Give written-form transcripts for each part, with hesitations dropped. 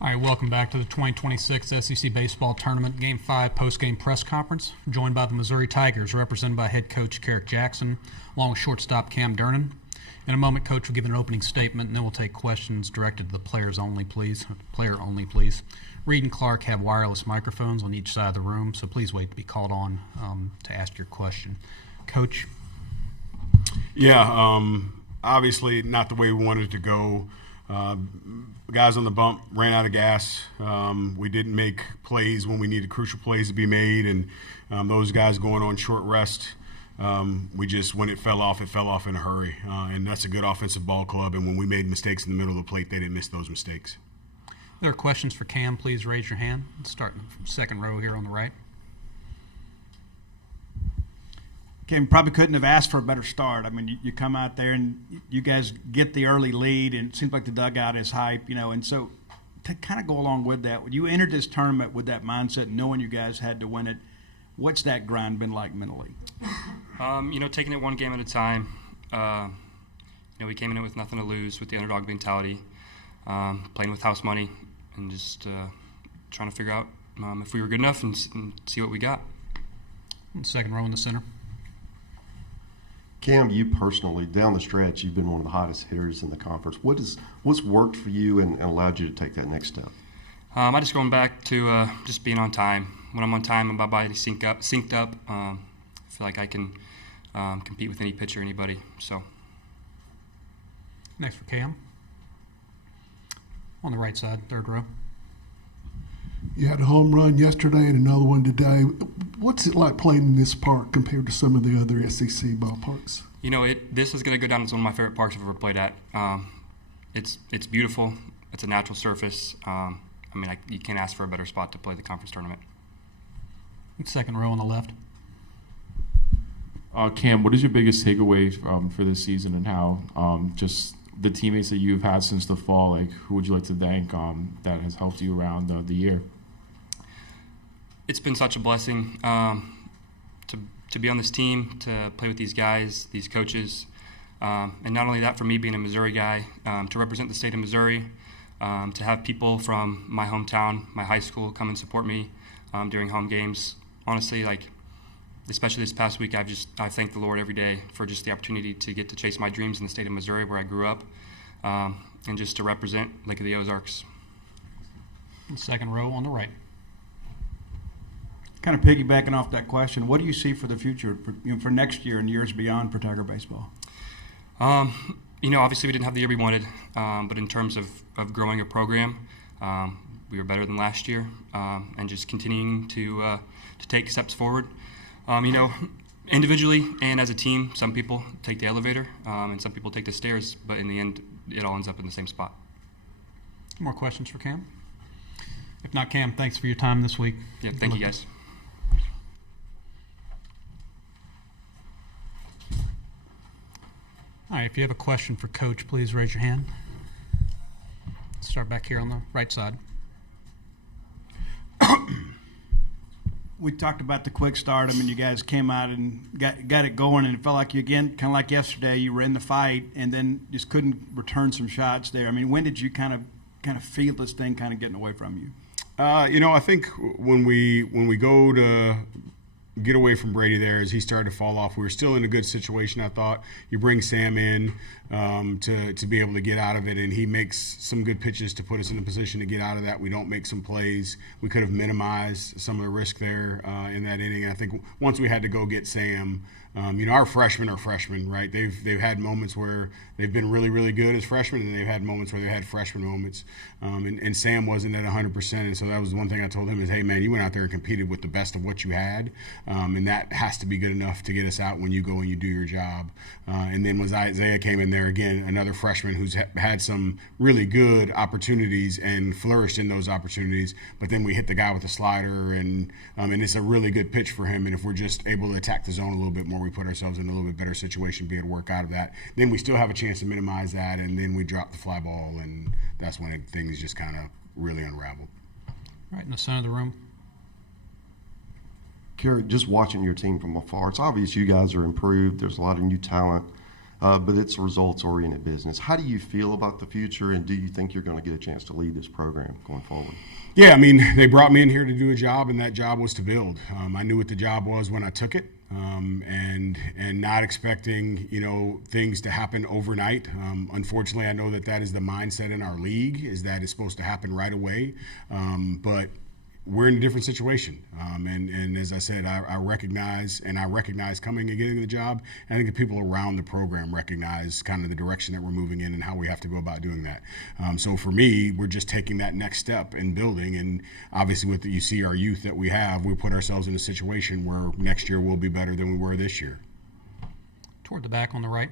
All right, welcome back to the 2026 SEC Baseball Tournament Game 5 post-game press conference, joined by the Missouri Tigers, represented by head coach Kerrick Jackson, along with shortstop Cam Durnan. In a moment, Coach will give an opening statement, and then we'll take questions directed to the players only, please. Player only, please. Reed and Clark have wireless microphones on each side of the room, so please wait to be called on to ask your question. Coach? Yeah, obviously not the way we wanted it to go. Guys on the bump ran out of gas. We didn't make plays when we needed crucial plays to be made, and those guys going on short rest. When it fell off in a hurry. And that's a good offensive ball club, and when we made mistakes in the middle of the plate, they didn't miss those mistakes. If there are questions for Cam, please raise your hand. Let's start in the second row here on the right. Cam, probably couldn't have asked for a better start. I mean, you come out there and you guys get the early lead, and it seems like the dugout is hype, and so to kind of go along with that, when you entered this tournament with that mindset, knowing you guys had to win it, what's that grind been like mentally? Taking it one game at a time. We came in it with nothing to lose, with the underdog mentality, playing with house money, and just trying to figure out if we were good enough and see what we got. Second row in the center. Cam, you personally, down the stretch, you've been one of the hottest hitters in the conference. What's worked for you and allowed you to take that next step? I just going back to just being on time. When I'm on time and my body synced up, I feel like I can compete with any pitcher, anybody. So. Next for Cam. On the right side, third row. You had a home run yesterday and another one today. What's it like playing in this park compared to some of the other SEC ballparks? This is going to go down as one of my favorite parks I've ever played at. It's beautiful. It's a natural surface. You can't ask for a better spot to play the conference tournament. Second row on the left. Cam, what is your biggest takeaway for this season, and how just the teammates that you've had since the fall, who would you like to thank that has helped you around the year? It's been such a blessing to be on this team, to play with these guys, these coaches, and not only that, for me being a Missouri guy, to represent the state of Missouri, to have people from my hometown, my high school, come and support me during home games. Honestly, especially this past week, I thank the Lord every day for just the opportunity to get to chase my dreams in the state of Missouri, where I grew up, and just to represent Lake of the Ozarks. Second row on the right. Kind of piggybacking off that question, what do you see for the future, for next year and years beyond for Tiger baseball? Obviously we didn't have the year we wanted, but in terms of growing a program, we were better than last year, and just continuing to take steps forward. Individually and as a team, some people take the elevator and some people take the stairs, but in the end, it all ends up in the same spot. More questions for Cam? If not, Cam, thanks for your time this week. Yeah, thank you, guys. All right, if you have a question for Coach, please raise your hand. Let's start back here on the right side. We talked about the quick start. You guys came out and got it going, and it felt like you, again, kind of like yesterday, you were in the fight and then just couldn't return some shots there. When did you kind of feel this thing kind of getting away from you? I think when we go to get away from Brady there, as he started to fall off, we were still in a good situation, I thought. You bring Sam in to be able to get out of it, and he makes some good pitches to put us in a position to get out of that. We don't make some plays. We could have minimized some of the risk there in that inning. And I think once we had to go get Sam, our freshmen are freshmen, right? They've had moments where they've been really, really good as freshmen, and they've had moments where they've had freshman moments. And Sam wasn't at 100%, and so that was one thing I told him is, hey, man, you went out there and competed with the best of what you had, and that has to be good enough to get us out when you go and you do your job. And then when Isaiah came in there, again, another freshman who's had some really good opportunities and flourished in those opportunities, but then we hit the guy with the slider, and it's a really good pitch for him, and if we're just able to attack the zone a little bit more, we put ourselves in a little bit better situation to be able to work out of that. Then we still have a chance to minimize that, and then we drop the fly ball, and that's when things just kind of really unraveled. Right in the center of the room. Kerrick, just watching your team from afar, it's obvious you guys are improved. There's a lot of new talent. but it's a results-oriented business. How do you feel about the future, and do you think you're going to get a chance to lead this program going forward? Yeah, I mean, they brought me in here to do a job, and that job was to build. I knew what the job was when I took it, and not expecting things to happen overnight. Unfortunately, I know that is the mindset in our league, is that it's supposed to happen right away, but we're in a different situation. And as I said, I recognize coming and getting the job. I think the people around the program recognize kind of the direction that we're moving in and how we have to go about doing that. So for me, we're just taking that next step in building. And obviously you see our youth that we have, we put ourselves in a situation where next year we'll be better than we were this year. Toward the back on the right.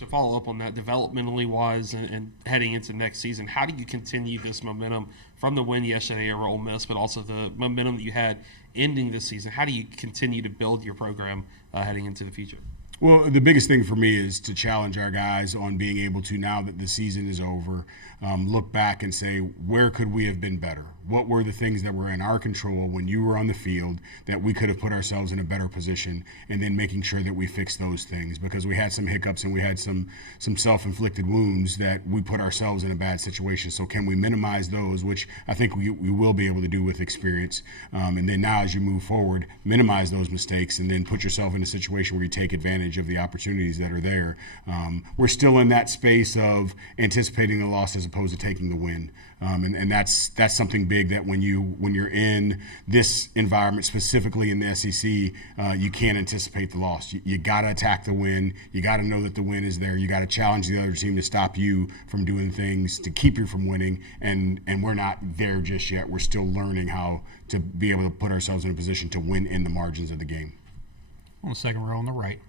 To follow up on that, developmentally wise and heading into next season, how do you continue this momentum from the win yesterday over Ole Miss, but also the momentum that you had ending this season? How do you continue to build your program heading into the future? Well, the biggest thing for me is to challenge our guys on being able to, now that the season is over, look back and say, where could we have been better? What were the things that were in our control when you were on the field that we could have put ourselves in a better position, and then making sure that we fix those things, because we had some hiccups and we had some self-inflicted wounds that we put ourselves in a bad situation. So can we minimize those, which I think we will be able to do with experience, and then now as you move forward, minimize those mistakes and then put yourself in a situation where you take advantage of the opportunities that are there. We're still in that space of anticipating the loss as opposed to taking the win. And that's something big, that when you're in this environment, specifically in the SEC, you can't anticipate the loss. You got to attack the win. You got to know that the win is there. You got to challenge the other team to stop you from doing things to keep you from winning. And we're not there just yet. We're still learning how to be able to put ourselves in a position to win in the margins of the game. On the second row on the right.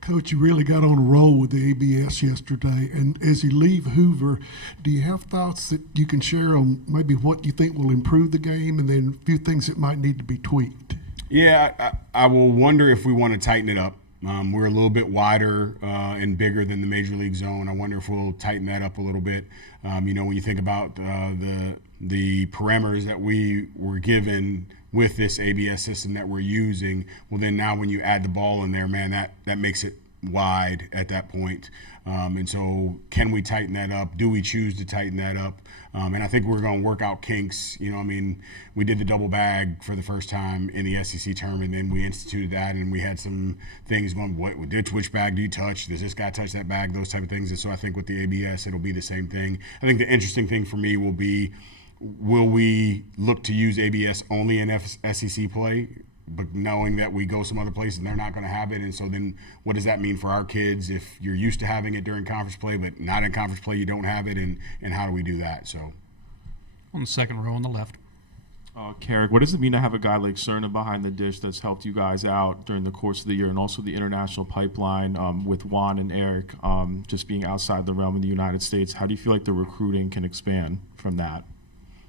Coach, you really got on a roll with the ABS yesterday. And as you leave Hoover, do you have thoughts that you can share on maybe what you think will improve the game, and then a few things that might need to be tweaked? Yeah, I will wonder if we want to tighten it up. We're a little bit wider and bigger than the Major League zone. I wonder if we'll tighten that up a little bit. When you think about the parameters that we were given with this ABS system that we're using, well, then now when you add the ball in there, man, that makes it wide at that point. And so can we tighten that up? Do we choose to tighten that up? And I think we're going to work out kinks. We did the double bag for the first time in the SEC tournament, and we instituted that, and we had some things going, which bag do you touch? Does this guy touch that bag? Those type of things. And so I think with the ABS, it'll be the same thing. I think the interesting thing for me will be, will we look to use ABS only in SEC play, but knowing that we go some other places and they're not going to have it? And so then what does that mean for our kids if you're used to having it during conference play, but not in conference play you don't have it, and how do we do that? So On the second row on the left. Carrick, what does it mean to have a guy like Cerna behind the dish that's helped you guys out during the course of the year, and also the international pipeline with Juan and Eric just being outside the realm in the United States? How do you feel like the recruiting can expand from that?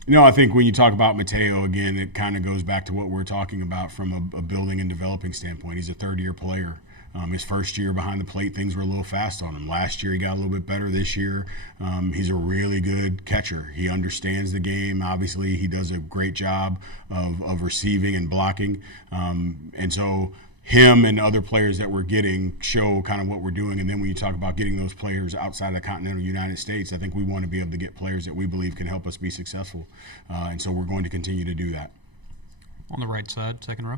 I think when you talk about Mateo, again, it kind of goes back to what we're talking about from a building and developing standpoint. He's a third-year player. His first year behind the plate, things were a little fast on him. Last year, he got a little bit better. This year, he's a really good catcher. He understands the game. Obviously, he does a great job of receiving and blocking. And so him and other players that we're getting show kind of what we're doing. And then when you talk about getting those players outside of the continental United States, I think we want to be able to get players that we believe can help us be successful. And so we're going to continue to do that. On the right side, second row.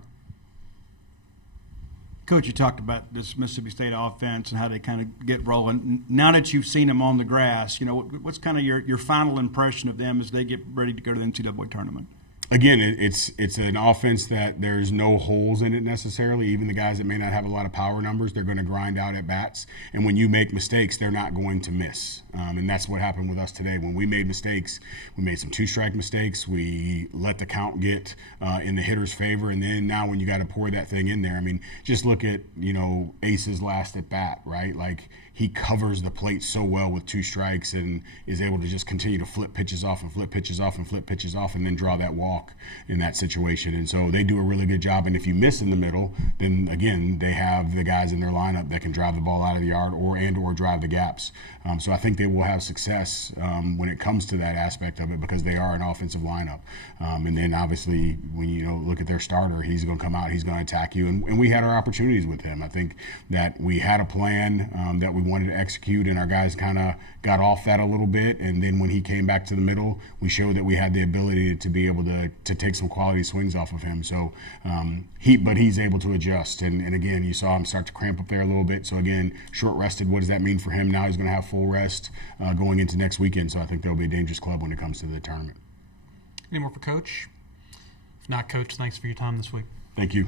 Coach, you talked about this Mississippi State offense and how they kind of get rolling. Now that you've seen them on the grass, what's kind of your final impression of them as they get ready to go to the NCAA tournament? Again, it's an offense that there's no holes in it necessarily. Even the guys that may not have a lot of power numbers, they're going to grind out at bats. And when you make mistakes, they're not going to miss. And that's what happened with us today. When we made mistakes, we made some two-strike mistakes. We let the count get in the hitter's favor. And then now when you got to pour that thing in there, just look at, Ace's last at bat, right? Like, he covers the plate so well with 2 strikes and is able to just continue to flip pitches off and flip pitches off and flip pitches off and then draw that walk in that situation. And so they do a really good job. And if you miss in the middle, then again, they have the guys in their lineup that can drive the ball out of the yard or drive the gaps. So I think they will have success when it comes to that aspect of it because they are an offensive lineup. And then obviously when you look at their starter, he's going to come out, he's going to attack you. And we had our opportunities with him. I think that we had a plan that we wanted to execute, and our guys kind of got off that a little bit. And then when he came back to the middle, we showed that we had the ability to be able to take some quality swings off of him. So but he's able to adjust. And again, you saw him start to cramp up there a little bit. So again, short rested, what does that mean for him? Now he's going to have full rest going into next weekend. So I think they'll be a dangerous club when it comes to the tournament. Any more for Coach? If not, Coach, thanks for your time this week. Thank you.